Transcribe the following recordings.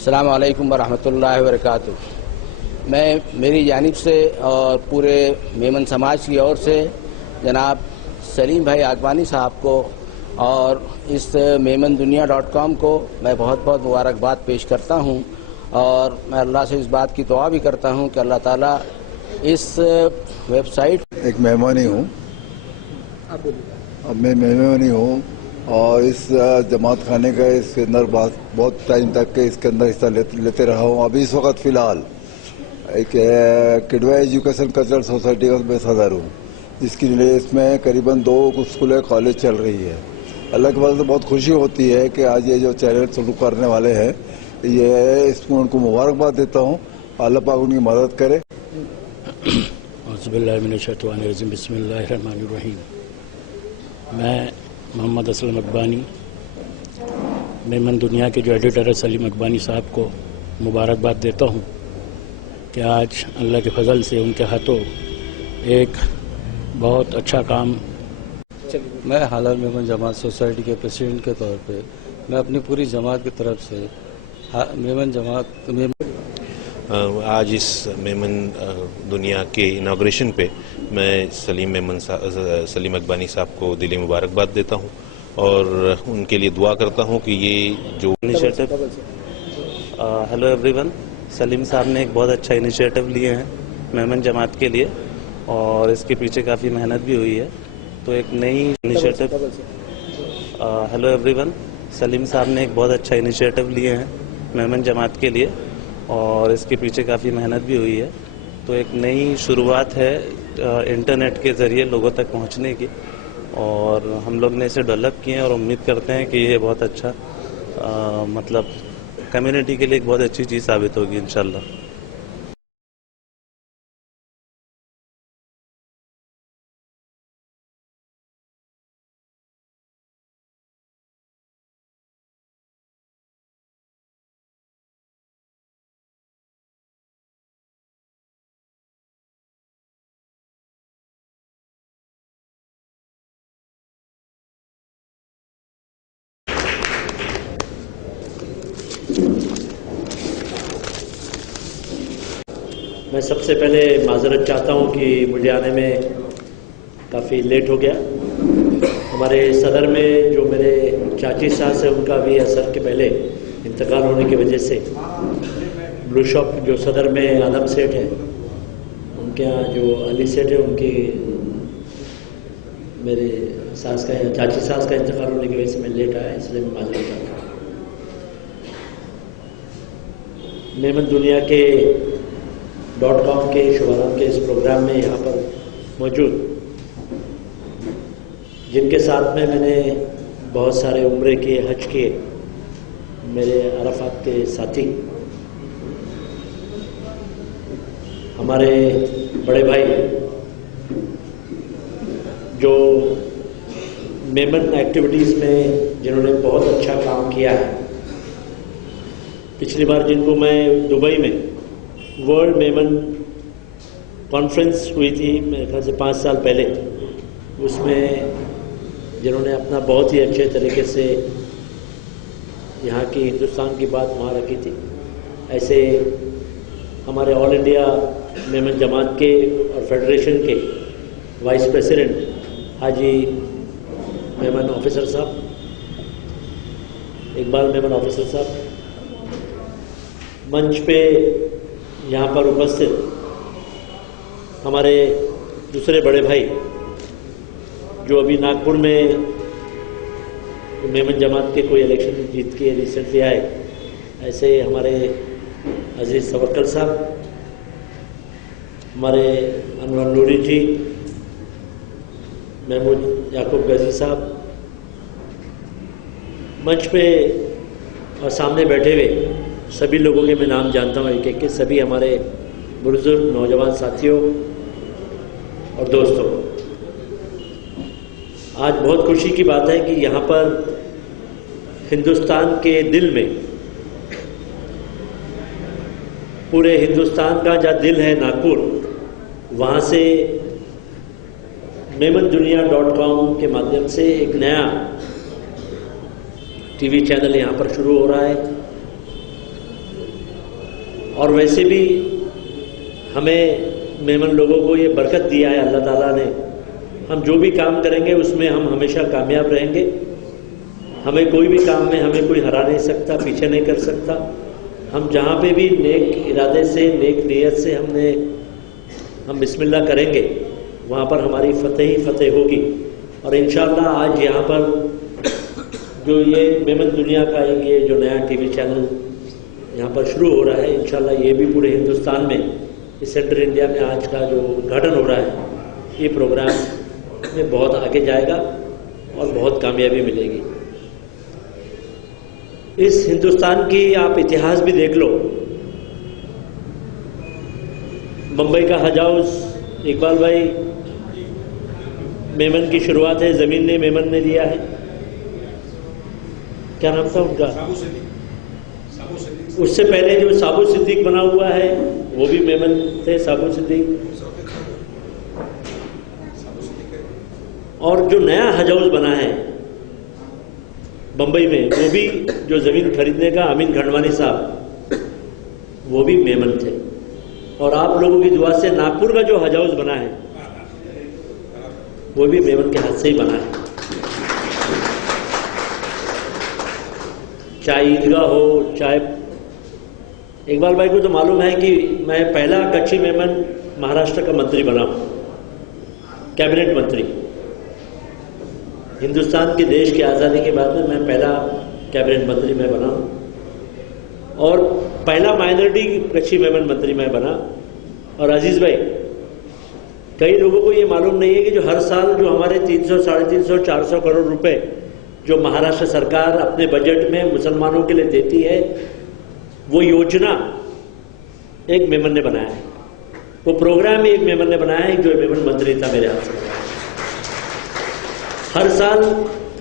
अस्सलाम वालेकुम वरहमतुल्लाहि वबरकातुहू। मैं मेरी जानिब से और पूरे मेमन समाज की ओर से जनाब सलीम भाई आगवानी साहब को और इस memandunia.com को मैं बहुत बहुत मुबारकबाद पेश करता हूँ और मैं अल्लाह से इस बात की दुआ भी करता हूँ कि अल्लाह ताला इस वेबसाइट एक मेहमान ही हूँ। अब मैं मेहमान ही हूँ और इस जमात खाने का इसके अंदर बहुत टाइम तक के इसके अंदर हिस्सा लेते रहा हूँ। अभी इस वक्त फ़िलहाल एक किडवा एजुकेशन कल्चरल सोसाइटी का मैं सदर हूँ, जिसकी लिए इसमें करीबन 2 स्कूल कॉलेज चल रही है। अल्लाह के बाद से बहुत खुशी होती है कि आज ये जो चैनल शुरू करने वाले हैं, ये इसमें उनको मुबारकबाद देता हूँ। अल्लाह पाक उनकी मदद करे। बिस्मिल्लाहिर्रहमानिर्रहीम। मैं मोहम्मद असलम अकबानी मेमन दुनिया के जो एडिटर है सलीम अकबानी साहब को मुबारकबाद देता हूँ कि आज अल्लाह के फजल से उनके हाथों एक बहुत अच्छा काम। मैं हालाल मेमन जमात सोसाइटी के प्रेसिडेंट के तौर पे मैं अपनी पूरी जमात की तरफ से मेमन जमात आज इस मेमन दुनिया के इनाग्रेशन पे मैं सलीम अकबानी साहब को दिली मुबारकबाद देता हूँ और उनके लिए दुआ करता हूँ कि ये जो इनिशिएटिव। हेलो एवरीवन, सलीम साहब ने एक बहुत अच्छा इनिशिएटिव लिए हैं मेमन जमात के लिए और इसके पीछे काफ़ी मेहनत भी हुई है। तो एक नई इनिशिएटिव। हेलो एवरीवन, सलीम साहब ने एक बहुत अच्छा इनिशिएटिव लिए हैं मेमन जमात के लिए और इसके पीछे काफ़ी मेहनत भी हुई है। तो एक नई शुरुआत है इंटरनेट के ज़रिए लोगों तक पहुंचने की और हम लोग ने इसे डेवलप किए हैं और उम्मीद करते हैं कि ये बहुत अच्छा मतलब कम्युनिटी के लिए एक बहुत अच्छी चीज़ साबित होगी इंशाल्लाह। मैं सबसे पहले माजरत चाहता हूं कि मुझे आने में काफ़ी लेट हो गया। हमारे सदर में जो मेरे चाची साहब है उनका भी असर के पहले इंतकाल होने की वजह से ब्लू शॉप जो सदर में आदम सेठ है, उनके यहाँ जो अली सेठ है, उनकी मेरे चाची सास का इंतकाल होने की वजह से मैं लेट आया, इसलिए मैं माजरत चाहता हूँ। मेमन दुनिया के .com के शुभारंभ के इस प्रोग्राम में यहाँ पर मौजूद जिनके साथ में मैंने बहुत सारे उम्रे के हज के मेरे अरफात के साथी, हमारे बड़े भाई जो मेमन एक्टिविटीज़ में जिन्होंने बहुत अच्छा काम किया है। पिछली बार जिनको मैं दुबई में वर्ल्ड मेमन कॉन्फ्रेंस हुई थी मेरे ख्याल से 5 साल पहले, उसमें जिन्होंने अपना बहुत ही अच्छे तरीके से यहाँ की हिंदुस्तान की बात वहाँ रखी थी, ऐसे हमारे ऑल इंडिया मेमन जमात के और फेडरेशन के वाइस प्रेसिडेंट हाजी मेमन ऑफिसर साहब, इकबाल मेमन ऑफिसर साहब, मंच पे यहाँ पर उपस्थित हमारे दूसरे बड़े भाई जो अभी नागपुर में मेमन जमात के कोई इलेक्शन जीत के रिसेंटली आए, ऐसे हमारे अजीज तवक्कल साहब, हमारे अनवर नूरी जी, महमूद याकूब गजी साहब, मंच पे और सामने बैठे हुए सभी लोगों के मैं नाम जानता हूँ एक एक के, सभी हमारे बुजुर्ग नौजवान साथियों और दोस्तों, आज बहुत खुशी की बात है कि यहाँ पर हिंदुस्तान के दिल में, पूरे हिंदुस्तान का जहाँ दिल है नागपुर, वहाँ से memandunia.com के माध्यम से एक नया टीवी चैनल यहाँ पर शुरू हो रहा है और वैसे भी हमें मेमन लोगों को ये बरकत दिया है अल्लाह ताला ने। हम जो भी काम करेंगे उसमें हम हमेशा कामयाब रहेंगे। हमें कोई भी काम में हमें कोई हरा नहीं सकता, पीछे नहीं कर सकता। हम जहाँ पे भी नेक इरादे से, नेक नीयत से हम बिस्मिल्लाह करेंगे, वहाँ पर हमारी फतेह ही फतेह होगी। और इंशाअल्लाह आज यहाँ पर जो ये मेमन दुनिया का एक ये जो नया टीवी चैनल यहाँ पर शुरू हो रहा है, इंशाअल्लाह ये भी पूरे हिंदुस्तान में, इस सेंट्रल इंडिया में आज का जो उद्घाटन हो रहा है, ये प्रोग्राम में बहुत आगे जाएगा और बहुत कामयाबी मिलेगी। इस हिंदुस्तान की आप इतिहास भी देख लो। मुंबई का हज हाउस इकबाल भाई मेमन की शुरुआत है, जमीन ने मेमन ने दिया है। क्या नाम था उनका? उससे पहले जो साबु सिद्दीक बना हुआ है वो भी मेमन थे, साबु सिद्दीक। और जो नया हज हाउस बना है बंबई में, वो भी जो जमीन खरीदने का अमीन खंडवानी साहब, वो भी मेमन थे। और आप लोगों की दुआ से नागपुर का जो हज हाउस बना है वो भी मेमन के हाथ से ही बना है। चाहे ईदगाह हो, चाहे इकबाल भाई को तो मालूम है कि मैं पहला कच्ची मेमन महाराष्ट्र का मंत्री बना हूं, कैबिनेट मंत्री। हिंदुस्तान के देश की आज़ादी के बाद में मैं पहला कैबिनेट मंत्री मैं बना हूं और पहला माइनॉरिटी कच्ची मेमन मंत्री मैं बना। और अजीज भाई, कई लोगों को ये मालूम नहीं है कि जो हर साल जो हमारे 300, 350, 400 करोड़ रुपए जो महाराष्ट्र सरकार अपने बजट में मुसलमानों के लिए देती है, वो योजना एक मेमन ने बनाया है, वो प्रोग्राम एक मेमन ने बनाया है, जो मेमन मंत्री था मेरे हाथ से। हर साल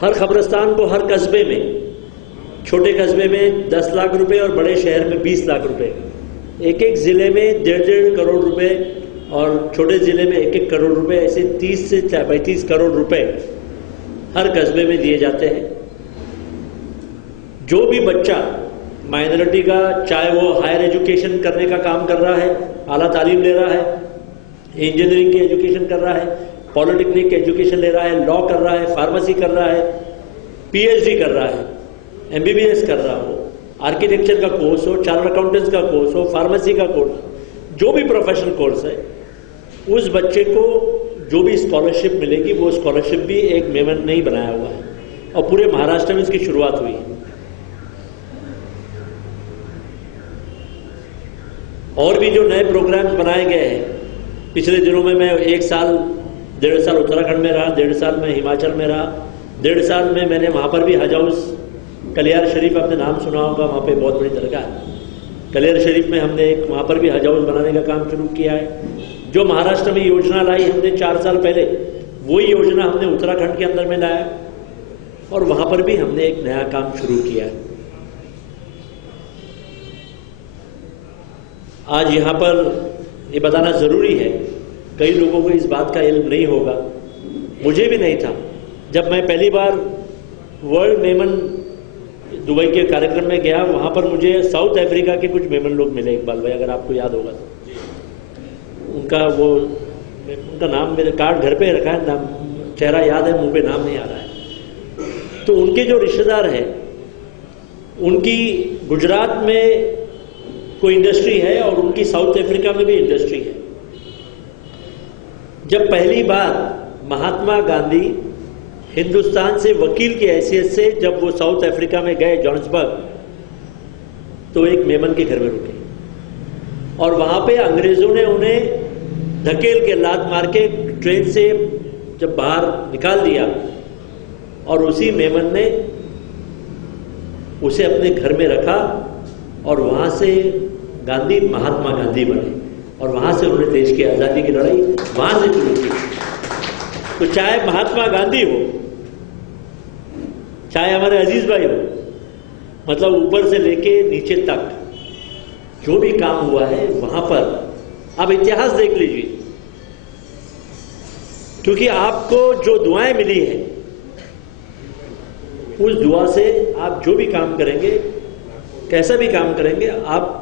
हर कब्रिस्तान को, हर कस्बे में, छोटे कस्बे में 10 लाख रुपए और बड़े शहर में 20 लाख रुपए, एक एक जिले में 1.5 करोड़ रुपए और छोटे जिले में 1-1 करोड़ रुपए, ऐसे 30 से 35 करोड़ रुपए हर कस्बे में दिए जाते हैं। जो भी बच्चा माइनॉरिटी का, चाहे वो हायर एजुकेशन करने का काम कर रहा है, आला तालीम ले रहा है, इंजीनियरिंग की एजुकेशन कर रहा है, पॉलिटेक्निक की एजुकेशन ले रहा है, लॉ कर रहा है, फार्मेसी कर रहा है, पीएचडी कर रहा है, एमबीबीएस कर रहा हो, आर्किटेक्चर का कोर्स हो, चार्टर्ड अकाउंटेंट्स का कोर्स हो, फार्मेसी का कोर्स, जो भी प्रोफेशनल कोर्स है, उस बच्चे को जो भी स्कॉलरशिप मिलेगी, वो स्कॉलरशिप भी एक मेमन ने ही बनाया हुआ है और पूरे महाराष्ट्र में इसकी शुरुआत हुई है। और भी जो नए प्रोग्राम्स बनाए गए हैं, पिछले दिनों में मैं 1 साल 1.5 साल उत्तराखंड में रहा, 1.5 साल में हिमाचल में रहा, 1.5 साल में मैंने वहाँ पर भी हज हाउस, कलियार शरीफ आपने नाम सुना होगा, वहाँ पे बहुत बड़ी दरगाह है, कलियार शरीफ में हमने एक वहाँ पर भी हज हाउस बनाने का काम शुरू किया है। जो महाराष्ट्र में योजना लाई हमने 4 साल पहले, वही योजना हमने उत्तराखंड के अंदर में लाया और वहाँ पर भी हमने एक नया काम शुरू किया है। आज यहाँ पर ये बताना ज़रूरी है, कई लोगों को इस बात का इल्म नहीं होगा, मुझे भी नहीं था। जब मैं पहली बार वर्ल्ड मेमन दुबई के कार्यक्रम में गया, वहाँ पर मुझे साउथ अफ्रीका के कुछ मेमन लोग मिले, इकबाल भाई अगर आपको याद होगा तो। उनका नाम मेरे कार्ड घर पे रखा है, नाम चेहरा याद है, मुंह पे नाम नहीं आ रहा है। तो उनके जो रिश्तेदार हैं, उनकी गुजरात में कोई इंडस्ट्री है और उनकी साउथ अफ्रीका में भी इंडस्ट्री है। जब पहली बार महात्मा गांधी हिंदुस्तान से वकील की हैसियत से जब वो साउथ अफ्रीका में गए, जोहान्सबर्ग, तो एक मेमन के घर में रुके और वहां पे अंग्रेजों ने उन्हें धकेल के, लात मार के ट्रेन से जब बाहर निकाल दिया और उसी मेमन ने उसे अपने घर में रखा और वहां से गांधी महात्मा गांधी बने और वहां से उन्होंने देश की आज़ादी की लड़ाई वहां से शुरू की। तो चाहे महात्मा गांधी हो, चाहे हमारे अजीज भाई हो, मतलब ऊपर से लेके नीचे तक जो भी काम हुआ है वहां पर आप इतिहास देख लीजिए, क्योंकि आपको जो दुआएं मिली है उस दुआ से आप जो भी काम करेंगे, कैसा भी काम करेंगे, आप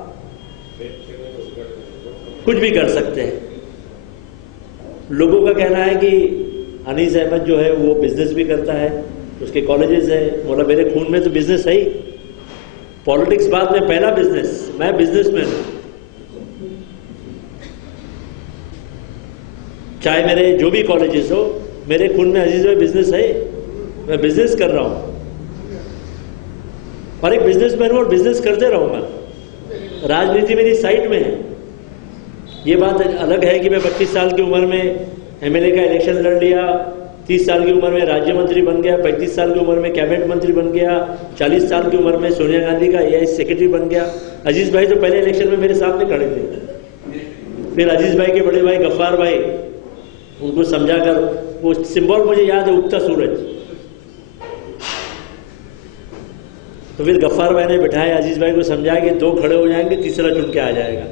कुछ भी कर सकते हैं। लोगों का कहना है कि अनीस अहमद जो है वो बिजनेस भी करता है, उसके कॉलेजेस है। बोला मेरे खून में तो बिजनेस है ही, पॉलिटिक्स बाद में, पहला बिजनेस, मैं बिजनेसमैन हूं। चाहे मेरे जो भी कॉलेजेस हो, मेरे खून में अजीज भाई बिजनेस है, मैं बिजनेस कर रहा हूं और एक बिजनेसमैन हूं और बिजनेस करते रहूंगा। राजनीति मेरी साइड में है। ये बात अलग है कि मैं 25 साल की उम्र में एमएलए का इलेक्शन लड़ लिया, 30 साल की उम्र में राज्य मंत्री बन गया, 35 साल की उम्र में कैबिनेट मंत्री बन गया, 40 साल की उम्र में सोनिया गांधी का एआईसी सेक्रेटरी बन गया। अजीज भाई तो पहले इलेक्शन में मेरे सामने खड़े थे। फिर अजीज भाई के बड़े भाई गफ्फार भाई, उनको समझाकर, वो सिंबल मुझे याद है, उगता सूरज, तो फिर गफ्फार भाई ने बिठाया, अजीज भाई को समझाया कि 2 खड़े हो जाएंगे, तीसरा चुन के आ जाएगा।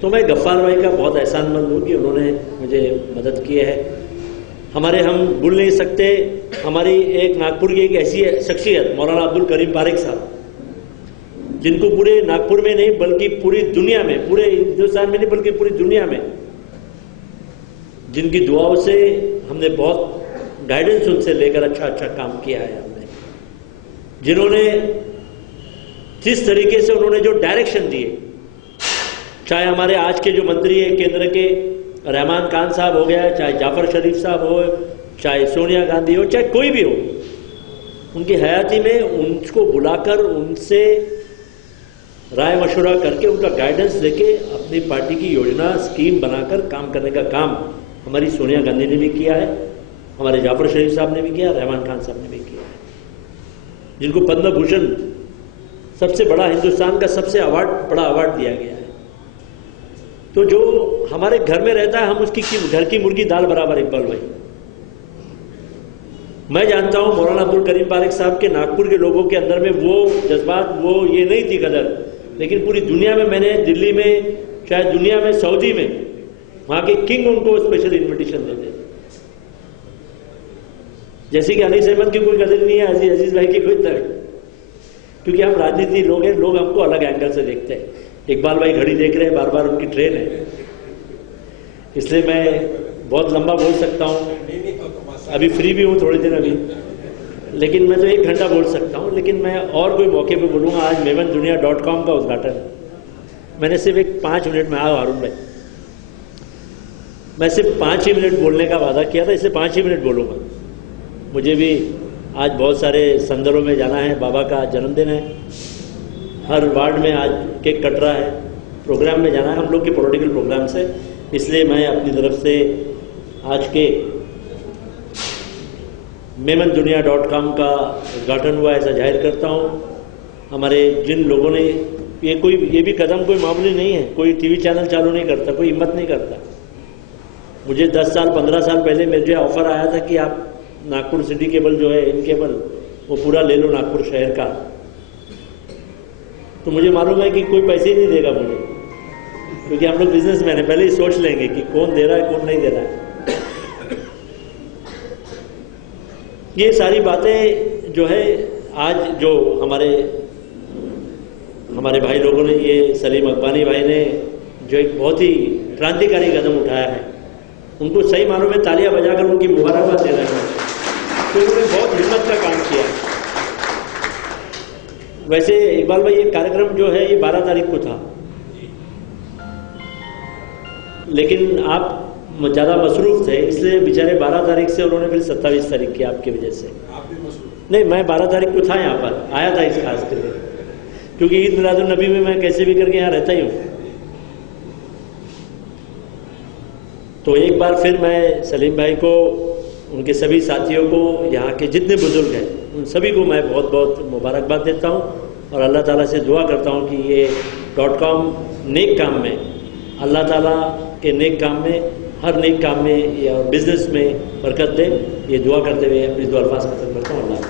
तो मैं गफ्फार भाई का बहुत एहसानमंद हूं कि उन्होंने मुझे मदद की है। हम भूल नहीं सकते, हमारी एक नागपुर की एक ऐसी शख्सियत मौलाना अब्दुल करीम पारेख साहब, जिनको पूरे नागपुर में नहीं बल्कि पूरी दुनिया में, पूरे हिंदुस्तान में नहीं बल्कि पूरी दुनिया में, जिनकी दुआओं से हमने बहुत गाइडेंस उनसे लेकर अच्छा काम किया है हमने, जिन्होंने जिस तरीके से उन्होंने जो डायरेक्शन दिए, चाहे हमारे आज के जो मंत्री है केंद्र के रहमान खान साहब हो गया, चाहे जाफर शरीफ साहब हो, चाहे सोनिया गांधी हो, चाहे कोई भी हो, उनकी हयाती में उनको बुलाकर उनसे राय मशवरा करके उनका गाइडेंस लेके अपनी पार्टी की योजना स्कीम बनाकर काम करने का काम हमारी सोनिया गांधी ने भी किया है, हमारे जाफर शरीफ साहब ने भी किया, रहमान खान साहब ने भी किया है, जिनको पद्म भूषण सबसे बड़ा, हिंदुस्तान का सबसे बड़ा अवार्ड दिया गया है। तो जो हमारे घर में रहता है, हम उसकी घर की मुर्गी दाल बराबर। इकबाल भाई, मैं जानता हूं मौलाना अब्दुल करीम पारेख साहब के नागपुर के लोगों के अंदर में वो जज्बात, वो ये नहीं थी कदर, लेकिन पूरी दुनिया में, मैंने दिल्ली में, शायद दुनिया में, सऊदी में, वहां के किंग उनको स्पेशल इन्विटेशन देते थे। जैसे कि अनीस अहमद की कोई कदर नहीं है, अजीज भाई की कोई तरह, क्योंकि हम राजनीति लोग हैं, लोग हमको अलग एंगल से देखते हैं। इकबाल भाई घड़ी देख रहे हैं, बार बार उनकी ट्रेन है, इसलिए मैं बहुत लंबा बोल सकता हूं। अभी फ्री भी हूं थोड़े दिन अभी, लेकिन मैं तो 1 घंटा बोल सकता हूं, लेकिन मैं और कोई मौके पे बोलूंगा। आज मेमनदुनिया.com का उद्घाटन है, मैंने सिर्फ 5 मिनट में हारून भाई, मैं सिर्फ 5 ही मिनट बोलने का वादा किया था, इससे 5 ही मिनट बोलूंगा। मुझे भी आज बहुत सारे संदर्भों में जाना है, बाबा का जन्मदिन है, हर वार्ड में आज केक कट रहा है, प्रोग्राम में जाना है, हम लोग के पॉलिटिकल प्रोग्राम से, इसलिए मैं अपनी तरफ से आज के मेमनदुनिया.com का उद्घाटन हुआ ऐसा जाहिर करता हूं। हमारे जिन लोगों ने ये भी कदम कोई मामूली नहीं है, कोई टीवी चैनल चालू नहीं करता, कोई हिम्मत नहीं करता। मुझे 10 साल 15 साल पहले मुझे ऑफर आया था कि आप नागपुर सिटी केबल जो है, इन केबल, वो पूरा ले लो नागपुर शहर का, तो मुझे मालूम है कि कोई पैसे ही नहीं देगा मुझे, क्योंकि हम लोग बिजनेसमैन हैं, पहले ही सोच लेंगे कि कौन दे रहा है कौन नहीं दे रहा है। ये सारी बातें जो है, आज जो हमारे भाई लोगों ने, ये सलीम अकबानी भाई ने जो एक बहुत ही क्रांतिकारी कदम उठाया है, उनको सही मानों में तालियां बजाकर उनकी मुबारकबाद देना चाहिए, तो उन्होंने बहुत हिम्मत का काम किया। वैसे इकबाल भाई, ये कार्यक्रम जो है ये 12 तारीख को था, लेकिन आप ज़्यादा मसरूफ थे, इसलिए बेचारे 12 तारीख से उन्होंने फिर 27 तारीख की आपकी वजह से। नहीं, मैं 12 तारीख को था यहाँ पर, आया था इस खास करके, क्योंकि ईद मिलादुन्नबी में मैं कैसे भी करके यहाँ रहता ही हूँ। तो एक बार फिर मैं सलीम भाई को, उनके सभी साथियों को, यहाँ के जितने बुजुर्ग हैं, उन सभी को मैं बहुत बहुत मुबारकबाद देता हूँ और अल्लाह ताला से दुआ करता हूँ कि ये .com नेक काम में, अल्लाह ताला के नेक काम में, हर नेक काम में या बिजनेस में बरकत दे, ये दुआ करते हुए अपनी दो अल्फाज खत्म करता हूँ। अल्लाह